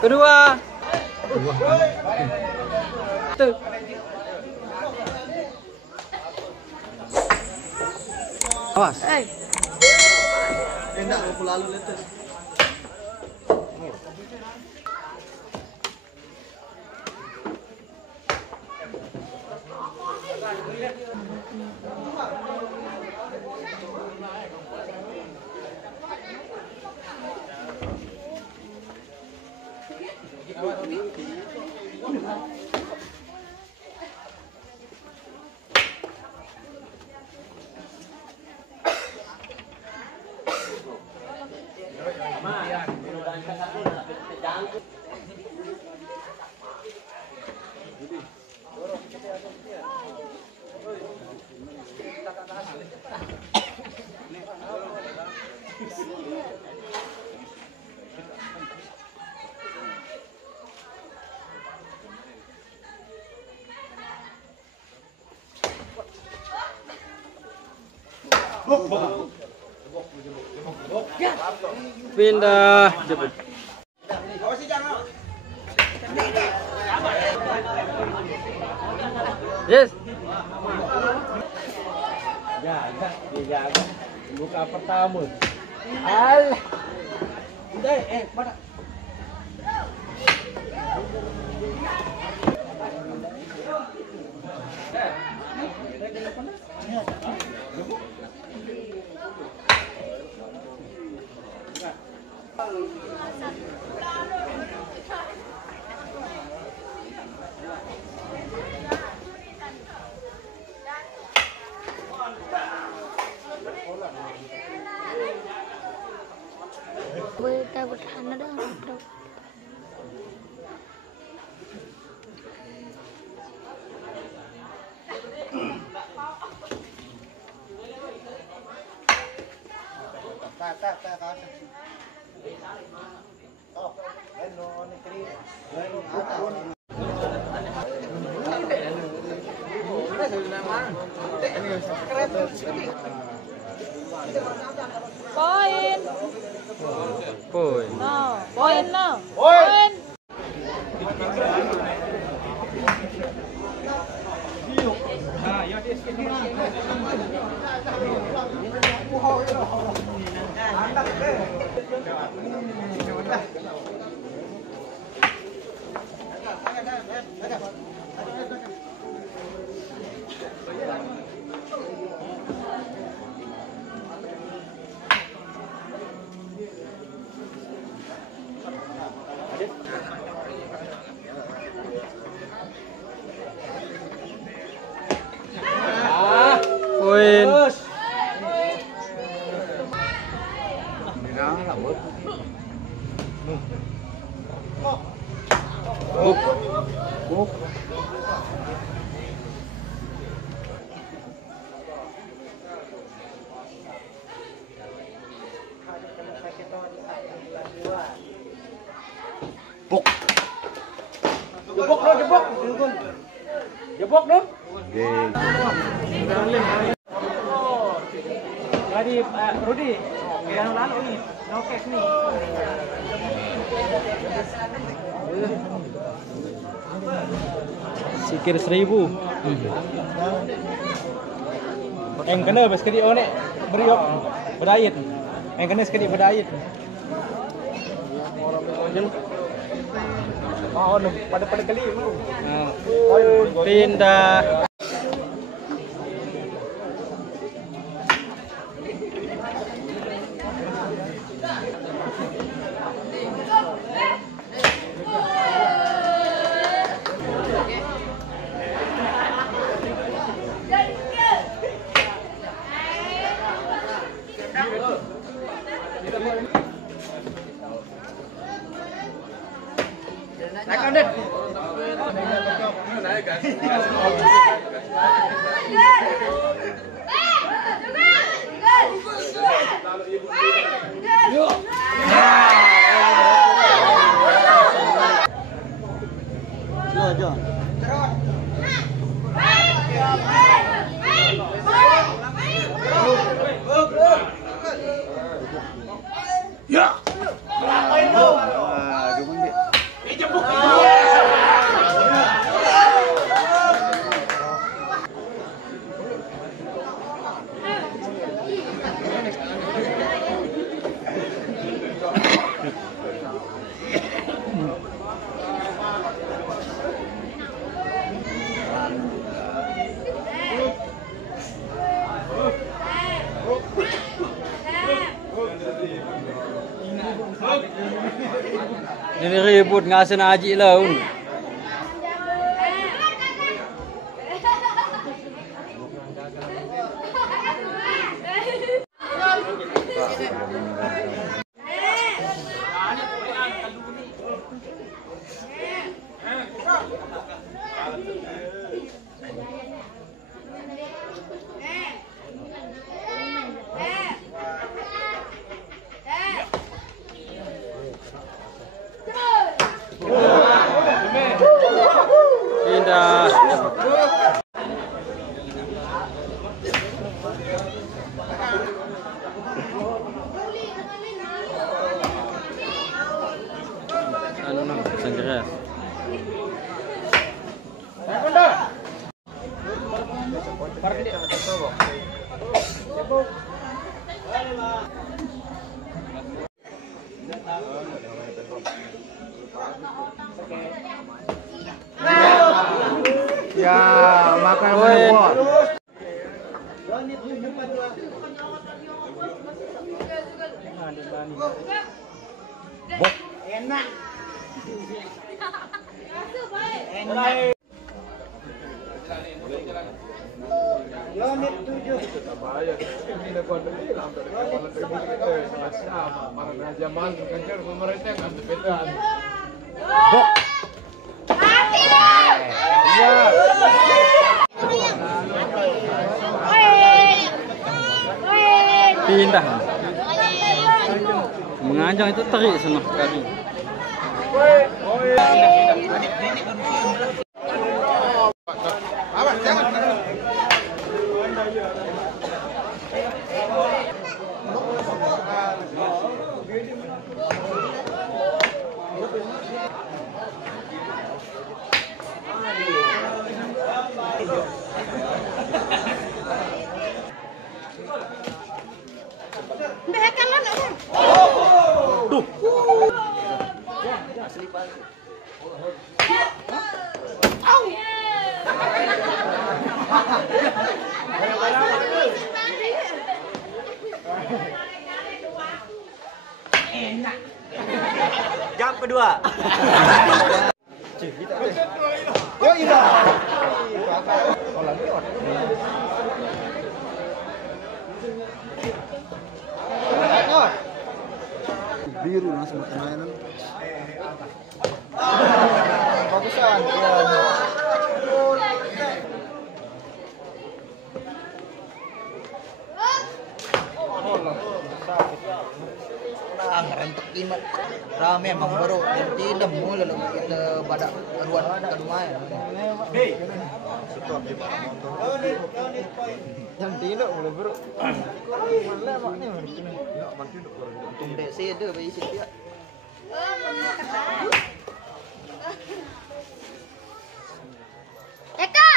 Kedua. Satu. Awas. Enggak aku lalu letus. Pindah. Jemput. Yes. Jaga. Buka pertama. Alah. Udah, mana? Bertahan ada. Poin. Poin. No. Poin no. Poin. Poin. Buk. Jebok dong. Tadi Rudi, yang lalu nih, no cash nih. Sikir 1000. Yang kena sekali onek beriok berdayat. Yang kena sekali berdayat. Oh, pada kali mau. Pindah. Ya. Ini ribut ngasen aji lah. Pindah. Anu nang sanggeras. Ya, makan buat. Enak. Enak. Lonit 7. Pindah. Menganjang itu terik senang sekali. Jam kedua. Oh iya. Biru langsung mainan. Bagusan. Ngerentek imat rame emang baru tidak mulai lalu kita pada ruan kan lumayan. Yang tidak mulai baru. Mulai maknya untung DC ada bagi situ ya. Eka.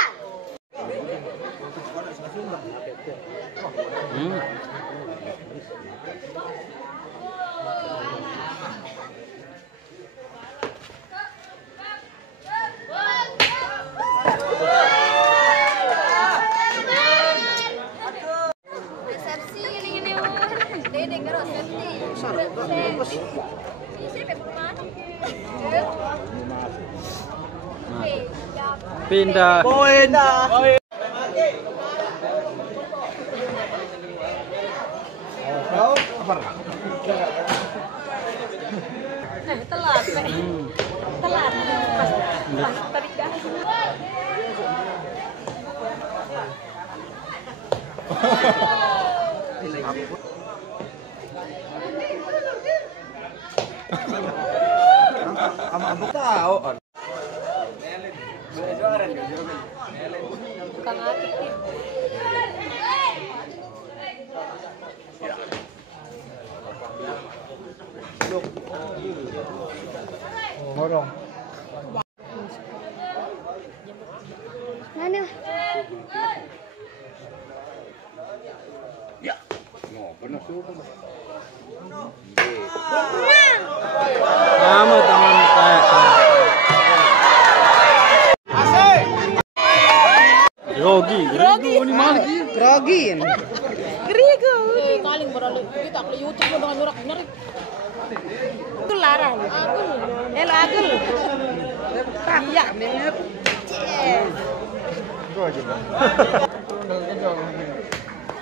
Resepsi gini-gini. Dede karo resepsi. Pindah. Poin. Telat. Telat. Pas tarik gas. Ama tahu. Kang Atik. Ngorong. Mana? Ya. Mau benar suruh. Sama teman saya. Grogi ini mana? Grogi. Grigo. Kaling beralih kita ke YouTube dengan orang nyari. larang. Elo agel. Iya, bener.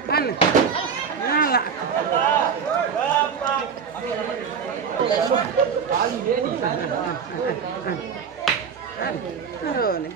Mana? Nyala. Aduh nih.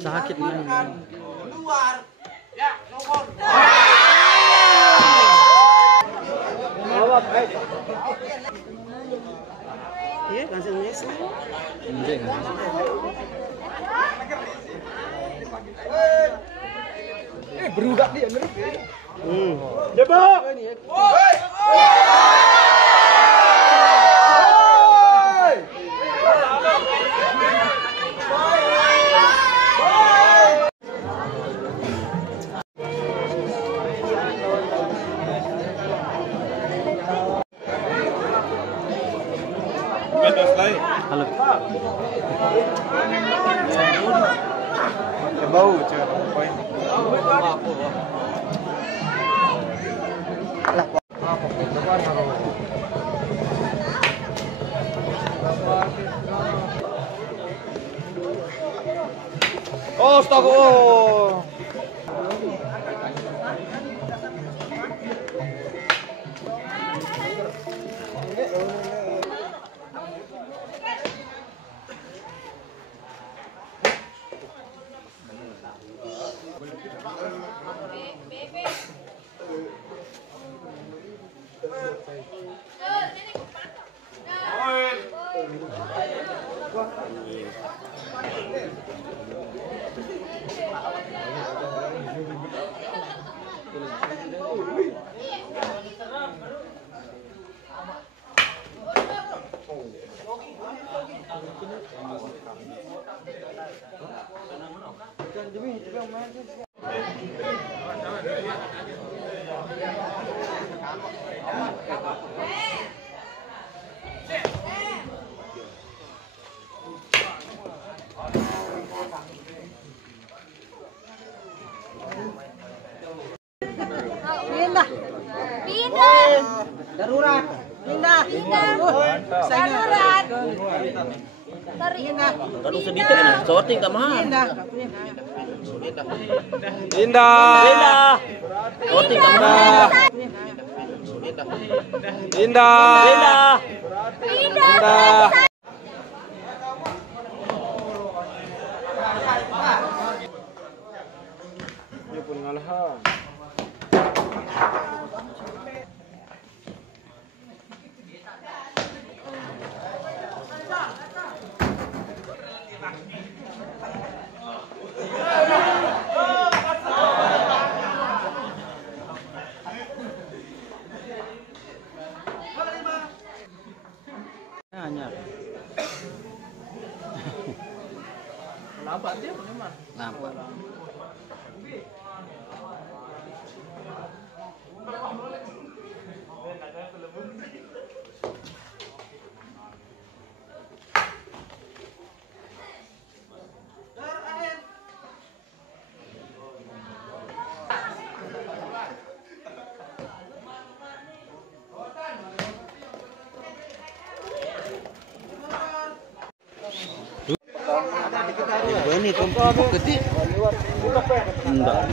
Sakit man. Iya, langsung nyes. Anjing. Berudak dia ngeri. Coba. Halo. Bau cuy. Poin. Oh, astagfirullah. Pindah. Pindah. Darurat. Pindah. Darurat. Pindah. Baru sedikit kan sorting tambahan. Pindah. Indah. Sorting tambahan. Indah. Pindah. Dia pun ngalahan. Anyar. Nampak dia mana? Nampak. Ini kompak gede. Enggak.